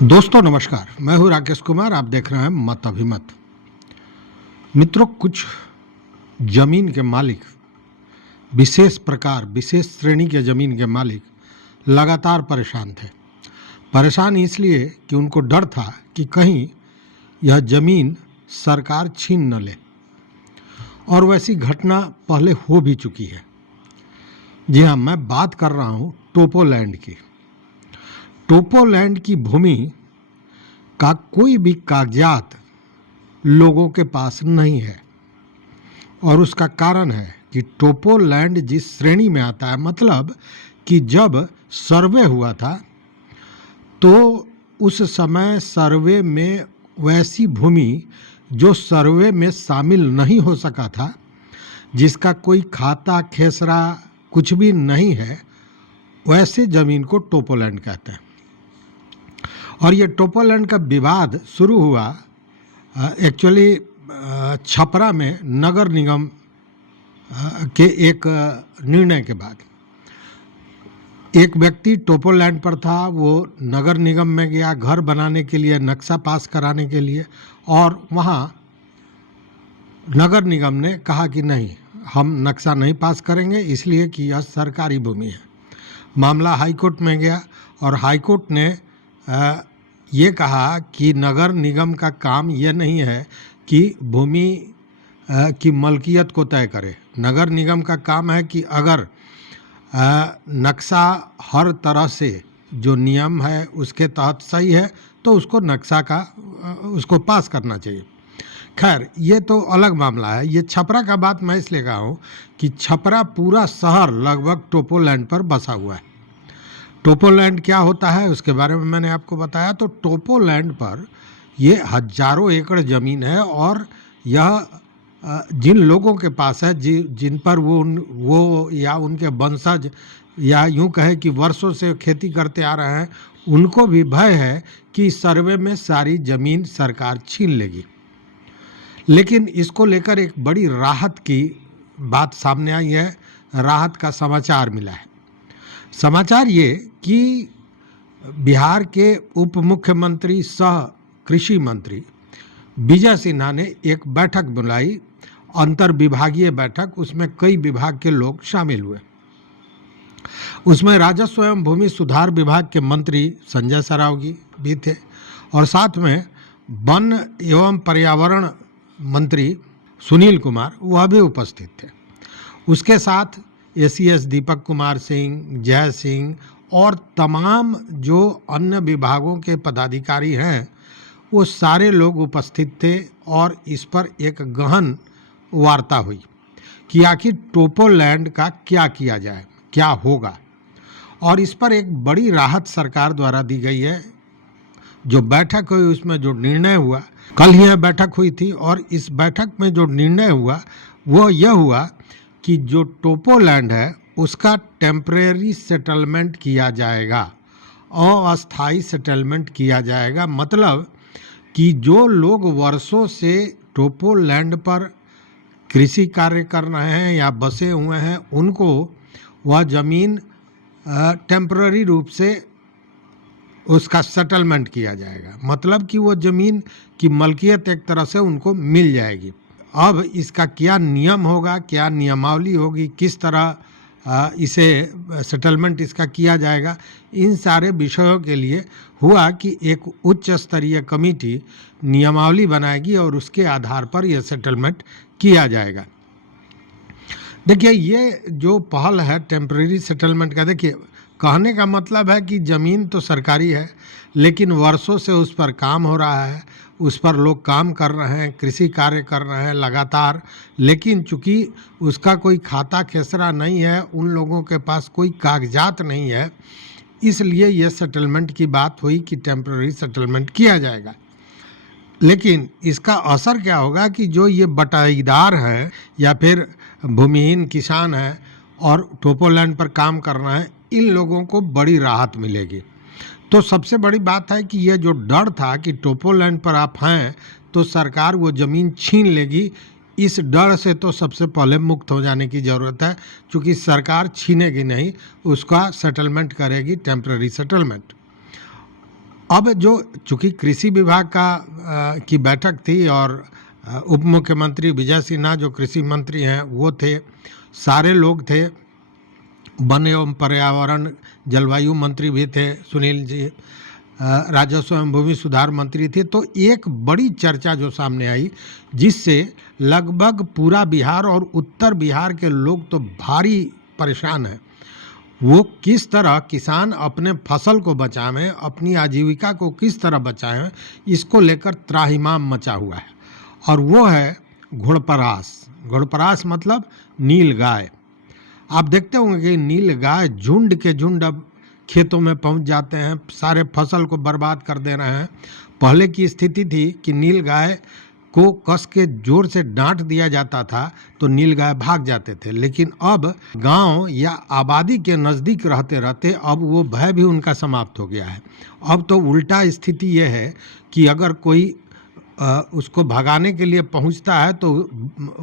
दोस्तों नमस्कार, मैं हूं राकेश कुमार। आप देख रहे हैं मत अभिमत। मित्रों, कुछ जमीन के मालिक, विशेष श्रेणी के जमीन के मालिक लगातार परेशान थे। परेशान इसलिए कि उनको डर था कि कहीं यह जमीन सरकार छीन न ले, और वैसी घटना पहले हो भी चुकी है। जी हाँ, मैं बात कर रहा हूं टोपोलैंड की। टोपोलैंड की भूमि का कोई भी कागजात लोगों के पास नहीं है, और उसका कारण है कि टोपोलैंड जिस श्रेणी में आता है, मतलब कि जब सर्वे हुआ था तो उस समय सर्वे में वैसी भूमि जो सर्वे में शामिल नहीं हो सका था, जिसका कोई खाता खेसरा कुछ भी नहीं है, वैसे ज़मीन को टोपोलैंड कहते हैं। और ये टोपोलैंड का विवाद शुरू हुआ एक्चुअली छपरा में नगर निगम के एक निर्णय के बाद। एक व्यक्ति टोपोलैंड पर था, वो नगर निगम में गया घर बनाने के लिए, नक्शा पास कराने के लिए, और वहाँ नगर निगम ने कहा कि नहीं, हम नक्शा नहीं पास करेंगे, इसलिए कि यह सरकारी भूमि है। मामला हाई कोर्ट में गया और हाई कोर्ट ने ये कहा कि नगर निगम का काम ये नहीं है कि भूमि की मलकियत को तय करे। नगर निगम का काम है कि अगर नक्शा हर तरह से जो नियम है उसके तहत सही है तो उसको नक्शा का उसको पास करना चाहिए। खैर, ये तो अलग मामला है। ये छपरा का बात मैं इसलिए कहा हूँ कि छपरा पूरा शहर लगभग टोपोलैंड पर बसा हुआ है। टोपोलैंड क्या होता है उसके बारे में मैंने आपको बताया। तो टोपोलैंड पर ये हजारों एकड़ ज़मीन है, और यह जिन लोगों के पास है, जिन पर वो या उनके वंशज, या यूं कहे कि वर्षों से खेती करते आ रहे हैं, उनको भी भय है कि सर्वे में सारी ज़मीन सरकार छीन लेगी। लेकिन इसको लेकर एक बड़ी राहत की बात सामने आई है, राहत का समाचार मिला है। समाचार ये कि बिहार के उप मुख्यमंत्री सह कृषि मंत्री विजय सिन्हा ने एक बैठक बुलाई, अंतर विभागीय बैठक। उसमें कई विभाग के लोग शामिल हुए। उसमें राजस्व एवं भूमि सुधार विभाग के मंत्री संजय सरावगी भी थे, और साथ में वन एवं पर्यावरण मंत्री सुनील कुमार वह भी उपस्थित थे। उसके साथ एसीएस दीपक कुमार सिंह, जय सिंह और तमाम जो अन्य विभागों के पदाधिकारी हैं, वो सारे लोग उपस्थित थे। और इस पर एक गहन वार्ता हुई कि आखिर टोपोलैंड का क्या किया जाए, क्या होगा। और इस पर एक बड़ी राहत सरकार द्वारा दी गई है। जो बैठक हुई उसमें जो निर्णय हुआ, कल ही यह बैठक हुई थी, और इस बैठक में जो निर्णय हुआ वो यह हुआ कि जो टोपोलैंड है उसका टेम्परेरी सेटलमेंट किया जाएगा, अस्थाई सेटलमेंट किया जाएगा। मतलब कि जो लोग वर्षों से टोपोलैंड पर कृषि कार्य कर रहे हैं या बसे हुए हैं, उनको वह ज़मीन टेम्पररी रूप से उसका सेटलमेंट किया जाएगा। मतलब कि वो ज़मीन की मलकियत एक तरह से उनको मिल जाएगी। अब इसका क्या नियम होगा, क्या नियमावली होगी, किस तरह इसे सेटलमेंट इसका किया जाएगा, इन सारे विषयों के लिए हुआ कि एक उच्च स्तरीय कमेटी नियमावली बनाएगी और उसके आधार पर यह सेटलमेंट किया जाएगा। देखिए, ये जो पहल है टेम्परेरी सेटलमेंट का, देखिए कहने का मतलब है कि ज़मीन तो सरकारी है, लेकिन वर्षों से उस पर काम हो रहा है, उस पर लोग काम कर रहे हैं, कृषि कार्य कर रहे हैं लगातार। लेकिन चूंकि उसका कोई खाता खेसरा नहीं है, उन लोगों के पास कोई कागजात नहीं है, इसलिए ये सेटलमेंट की बात हुई कि टेम्परेरी सेटलमेंट किया जाएगा। लेकिन इसका असर क्या होगा कि जो ये बटाईदार हैं या फिर भूमिहीन किसान हैं और टोपोलैंड पर काम कर रहे हैं, इन लोगों को बड़ी राहत मिलेगी। तो सबसे बड़ी बात है कि ये जो डर था कि टोपोलैंड पर आप हैं तो सरकार वो ज़मीन छीन लेगी, इस डर से तो सबसे पहले मुक्त हो जाने की ज़रूरत है। क्योंकि सरकार छीनेगी नहीं, उसका सेटलमेंट करेगी, टेम्पररी सेटलमेंट। अब जो चूंकि कृषि विभाग की बैठक थी और उप मुख्यमंत्री विजय सिन्हा जो कृषि मंत्री हैं वो थे, सारे लोग थे, वन एवं पर्यावरण जलवायु मंत्री भी थे सुनील जी, राजस्व एवं भूमि सुधार मंत्री थे। तो एक बड़ी चर्चा जो सामने आई जिससे लगभग पूरा बिहार और उत्तर बिहार के लोग तो भारी परेशान हैं, वो किस तरह किसान अपने फसल को बचाएं, अपनी आजीविका को किस तरह बचाएं, इसको लेकर त्राहिमाम मचा हुआ है। और वो है घुड़परास। घुड़परास मतलब नीलगाय। आप देखते होंगे कि नीलगाय झुंड के झुंड अब खेतों में पहुंच जाते हैं, सारे फसल को बर्बाद कर दे रहे हैं। पहले की स्थिति थी कि नीलगाय को कस के जोर से डांट दिया जाता था तो नीलगाय भाग जाते थे, लेकिन अब गांव या आबादी के नज़दीक रहते रहते अब वो भय भी उनका समाप्त हो गया है। अब तो उल्टा स्थिति ये है कि अगर कोई उसको भगाने के लिए पहुंचता है तो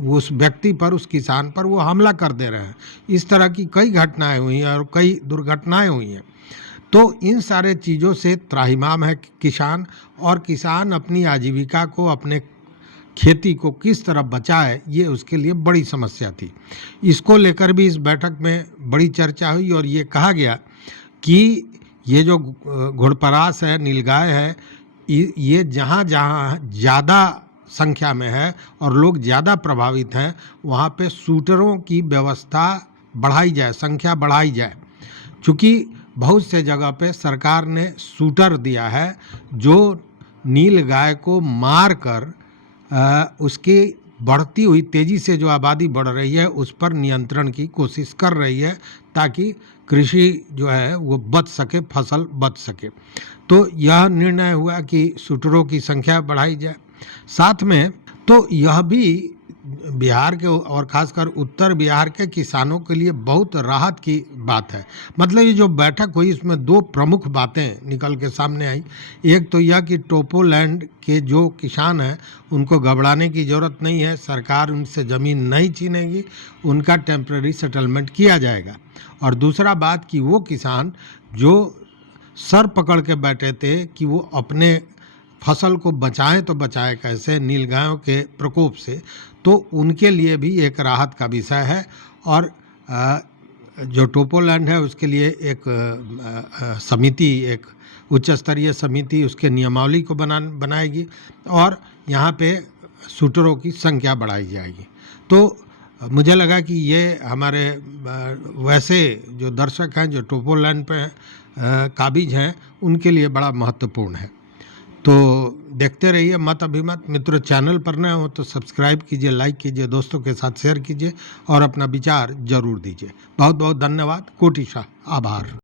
उस व्यक्ति पर, उस किसान पर वो हमला कर दे रहे हैं। इस तरह की कई घटनाएं हुई हैं और कई दुर्घटनाएं हुई हैं। तो इन सारे चीज़ों से त्राहिमाम है किसान, और किसान अपनी आजीविका को, अपने खेती को किस तरह बचाए, ये उसके लिए बड़ी समस्या थी। इसको लेकर भी इस बैठक में बड़ी चर्चा हुई और ये कहा गया कि ये जो घुड़परास है, नीलगाय है, ये जहाँ जहाँ ज़्यादा संख्या में है और लोग ज़्यादा प्रभावित हैं वहाँ पे शूटरों की व्यवस्था बढ़ाई जाए, संख्या बढ़ाई जाए। चूँकि बहुत से जगह पे सरकार ने शूटर दिया है जो नीलगाय को मार कर उसकी बढ़ती हुई, तेज़ी से जो आबादी बढ़ रही है उस पर नियंत्रण की कोशिश कर रही है ताकि कृषि जो है वो बच सके, फसल बच सके। तो यह निर्णय हुआ कि शूटरों की संख्या बढ़ाई जाए। साथ में तो यह भी बिहार के और खासकर उत्तर बिहार के किसानों के लिए बहुत राहत की बात है। मतलब ये जो बैठक हुई इसमें दो प्रमुख बातें निकल के सामने आई। एक तो यह कि टोपोलैंड के जो किसान हैं उनको घबराने की ज़रूरत नहीं है, सरकार उनसे ज़मीन नहीं छीनेगी, उनका टेम्पररी सेटलमेंट किया जाएगा। और दूसरा बात कि वो किसान जो सर पकड़ के बैठे थे कि वो अपने फसल को बचाएं तो बचाएं कैसे नीलगायों के प्रकोप से, तो उनके लिए भी एक राहत का विषय है। और जो टोपोलैंड है उसके लिए एक समिति, एक उच्च स्तरीय समिति उसके नियमावली को बनाएगी और यहाँ पे शूटरों की संख्या बढ़ाई जाएगी। तो मुझे लगा कि ये हमारे वैसे जो दर्शक हैं जो टोपोलैंड पे काबिज हैं उनके लिए बड़ा महत्वपूर्ण है। तो देखते रहिए मत अभिमत। मित्रों, चैनल पर नए हो तो सब्सक्राइब कीजिए, लाइक कीजिए, दोस्तों के साथ शेयर कीजिए और अपना विचार जरूर दीजिए। बहुत बहुत धन्यवाद, कोटिशा आभार।